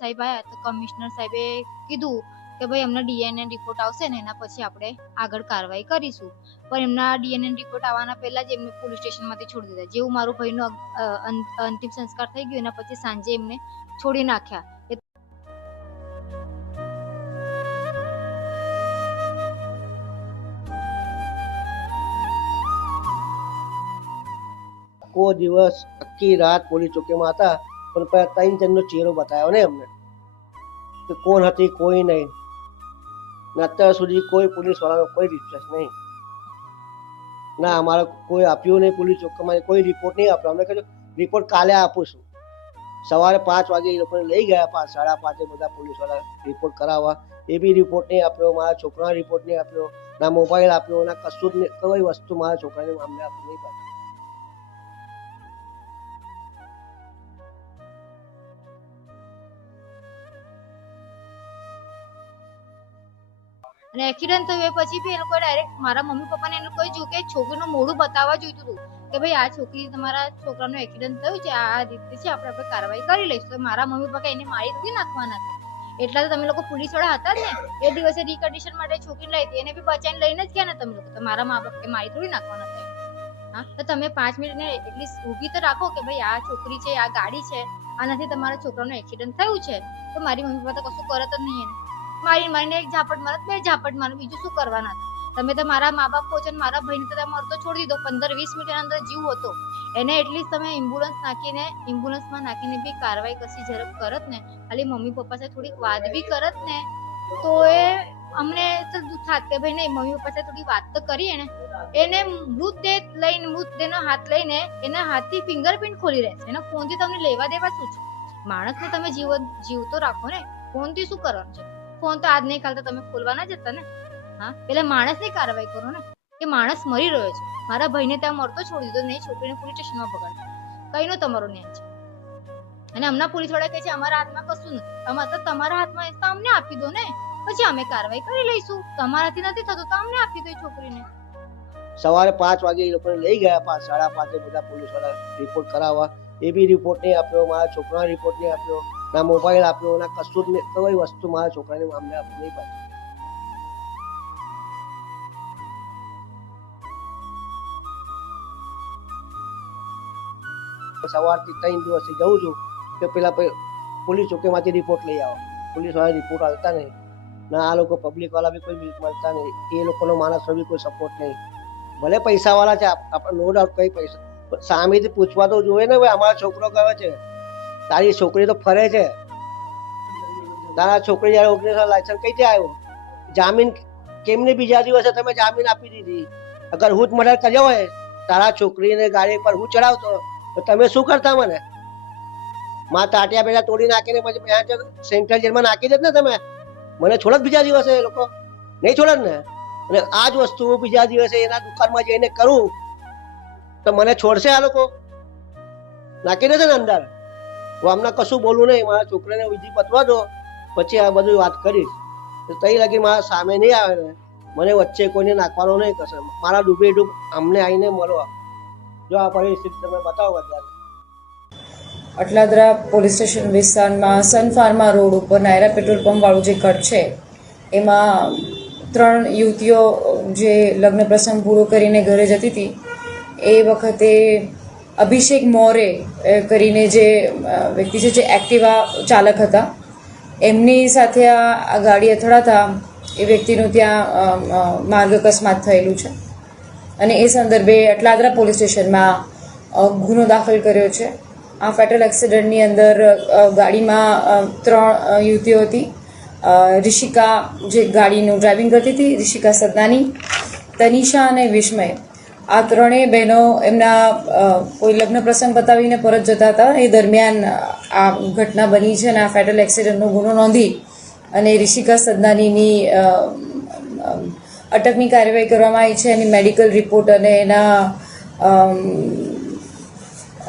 સાહેબ આવ્યા તો કમિશનર સાહેબે કીધું કે ભાઈ એમનો ડીએનએ રિપોર્ટ આવશે ને એના પછી આપણે આગળ કાર્યવાહી કરીશું, પણ એમના ડીએનએ રિપોર્ટ આવવાના પહેલા જ એમને પોલીસ સ્ટેશનમાંથી છોડી દીધા. જેવું મારું ભાઈનો અંતિમ સંસ્કાર થઈ ગયો એના પછી સાંજે એમને છોડી નાખ્યા. આખો દિવસ આખી રાત પોલીસ ચોકીમાં હતા, પણ પહેલા 3 જણનો ચહેરો બતાવ્યો ને એમને કે કોણ હતી, કોઈ નહીં. ને અત્યાર સુધી કોઈ પોલીસ વાળાનો કોઈ રિસ્પોન્સ નહીં. ના અમારે કોઈ આપ્યું નહીં, પોલીસ ચોકીમાં કોઈ રિપોર્ટ નહીં આપ્યો. અમને કહ્યું રિપોર્ટ કાલે આપું છું. સવારે 5 વાગે એ લોકોને લઈ ગયા, 5:30 બધા પોલીસ વાળા રિપોર્ટ કરાવવા. એ બી રિપોર્ટ નહીં આપ્યો, મારા છોકરાનો રિપોર્ટ નહીં આપ્યો, ના મોબાઈલ આપ્યો, ના કશું જ નહીં, કોઈ વસ્તુ મારા છોકરાને અમને આપી નહીં પાડી. અને એક્સિડન્ટ થયો પછી બી એ લોકો ડાયરેક્ટ મારા મમ્મી પપ્પાને એને કોઈ જોયું કે છોકરીનું મોઢું બતાવવા જોઈતું હતું કે ભાઈ આ છોકરી તમારા છોકરાનું એક્સિડન્ટ થયું છે, આ રીતે છે, આપણે કાર્યવાહી કરી લઈશું. તો મારા મમ્મી પપ્પા એને મારી નથી નાખવાના હતા. એટલા તો તમે લોકો પોલીસ વાળા હતા ને, એ દિવસે રીકન્ડિશન માટે છોકરી લઈ હતી, એને બી બચાઈને લઈને જ ગયા ને તમે લોકો. તો મારા મા બાપ કે મારી થોડી નાખવાના હતા. હા, તો તમે 5 મિનિટ ને એટલીસ્ટ ઊભી તો રાખો કે ભાઈ આ છોકરી છે, આ ગાડી છે, આનાથી તમારા છોકરાનું એક્સિડન્ટ થયું છે. તો મારી મમ્મી પપ્પા તો કશું કરત જ નહીં. મારીને એક ઝાપટ મારત, 2 ઝાપટ મારો, બીજું શું કરવાના હતા? તમે તો મારા મા બાપ કહો છો ને મારા ભાઈને તો મરતો છોડી દીધો. 15-20 મિનિટ અંદર જીવ હતો એને. એટલીસ્ટ તમે એમ્બ્યુલન્સમાં નાખીને બી કાર્યવાહી કશી ઝડપ કરત ને, ખાલી મમ્મી પપ્પા સાથે થોડીક વાત બી કરત ને, તો એ અમને થાત કે ભાઈ નહીં, મમ્મી પપ્પા સાથે થોડી વાત તો કરીએ ને. એને મૃતદેહનો હાથ લઈને એના હાથથી ફિંગરપ્રિન્ટ ખોલી રહેશે. એના ફોનથી તમને લેવા દેવા શું છે? માણસને તમે જીવતો રાખો ને, ફોનથી શું કરવાનું છે? ફોન તો આજ નહીં કાલ તો તમે ખોલવાના જ હતા ને. હા, પેલા માણસની કાર્યવાહી કરો ને કે માણસ મરી રહ્યો છે. મારા ભાઈને ત્યાં મરતો છોડી દીધો, નહીં છોકરીને પોલીસ સ્ટેશનમાં પકડ્યો. કઈનો તમારો ન્યાય છે? અને હમણાં પોલીસ વાળા કહે છે અમારા હાથમાં કશું નથી. અમારે તો તમારા હાથમાં તો અમને આપી દો ને, પછી અમે કાર્યવાહી કરી લઈશું. તમારાથી નથી થતું તો અમને આપી દો એ છોકરીને. સવારે 5 વાગે એ લોકોને લઈ ગયા, 5:30 બધા પોલીસ વાળા રિપોર્ટ કરાવવા. એ બી રિપોર્ટ નહીં આપ્યો, મારા છોકરાનો રિપોર્ટ નહીં આપ્યો, ના મોબાઈલ આપ્યો, ના કશું જ નહીં, કોઈ વસ્તુ મારા છોકરાને અમને આપી નહીં પાડી. સવારથી 3 દિવસથી જઉં છું કે પેલા પોલીસ ચોકીમાંથી રિપોર્ટ લઈ આવો. પોલીસ વાળા રિપોર્ટ આવતા નહીં, ના આ લોકો પબ્લિક વાળા બી કોઈ મળતા નહીં. એ લોકોનો માણસનો બી કોઈ સપોર્ટ નહીં. ભલે પૈસા વાળા છે, આપણે નો ડાઉટ કઈ પૈસા, સામેથી પૂછવા તો જોઈએ ને ભાઈ અમારો છોકરો ગયો છે, તારી છોકરી તો ફરે છે, તારા છોકરી જયારે 19 લાયસન્સ કઈ રીતે આવ્યો? જામીન કેમને બીજા દિવસે તમે જામીન આપી દીધી? અગર હું જ મર્ડર કર્યો હોય, તારા છોકરીને ગાડી પર હું ચડાવતો તો તમે શું કરતા? મને માં તાટિયા પેલા તોડી નાખીને પછી સેન્ટ્રલ જેલમાં નાખી દેત ને તમે. મને છોડત બીજા દિવસે? એ લોકો નહીં છોડત ને. અને આ જ વસ્તુ બીજા દિવસે એના દુકાનમાં જઈને કરું તો મને છોડશે? આ લોકો નાખી દેશે ને અંદર. હું આમના કશું બોલું નહીં, મારા છોકરાને વિધિ પતવા દો, પછી આ બધું વાત કરીશ. તઈ લગી મારા સામે નહીં આવે ને, મને વચ્ચે કોઈને નાખવાનો નહીં કશે. મારા ડૂબે ડૂબ અમને આવીને મળવા. જો આ પરિસ્થિતિ તમે બતાવો બધા. અટલાદરા પોલીસ સ્ટેશન વિસ્તારમાં સન ફાર્મા રોડ ઉપર નાયરા પેટ્રોલ પંપ વાળું જે કટ છે, એમાં 3 યુવતીઓ જે લગ્ન પ્રસંગ પૂરો કરીને ઘરે જતી હતી, એ વખતે અભિષેક મોરે કરીને જે વ્યક્તિ છે, જે એક્ટિવા ચાલક હતા, એમની સાથે આ ગાડી અથડાતા એ વ્યક્તિનું ત્યાં માર્ગ અકસ્માત થયેલું છે. અને એ સંદર્ભે અટલાદરા પોલીસ સ્ટેશનમાં ગુનો દાખલ કર્યો છે. આ ફેટલ એક્સિડન્ટની અંદર ગાડીમાં 3 યુવતીઓ હતી. રિશિકા જે ગાડીનું ડ્રાઇવિંગ કરતી હતી, રિશિકા સદનાની, તનિષા અને વિસ્મય, આ 3 બહેનો એમના કોઈ લગ્ન પ્રસંગ પતાવીને પરત જતા હતા. એ દરમિયાન આ ઘટના બની છે અને આ ફેટલ એક્સિડન્ટનો ગુનો નોંધી અને રિશિકા સદનાનીની અટકની કાર્યવાહી કરવામાં આવી છે. એની મેડિકલ રિપોર્ટ અને એના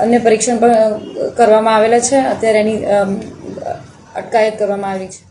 અન્ય પરીક્ષણ પણ કરવામાં આવેલા છે. અત્યારે એની અટકાયત કરવામાં આવી છે.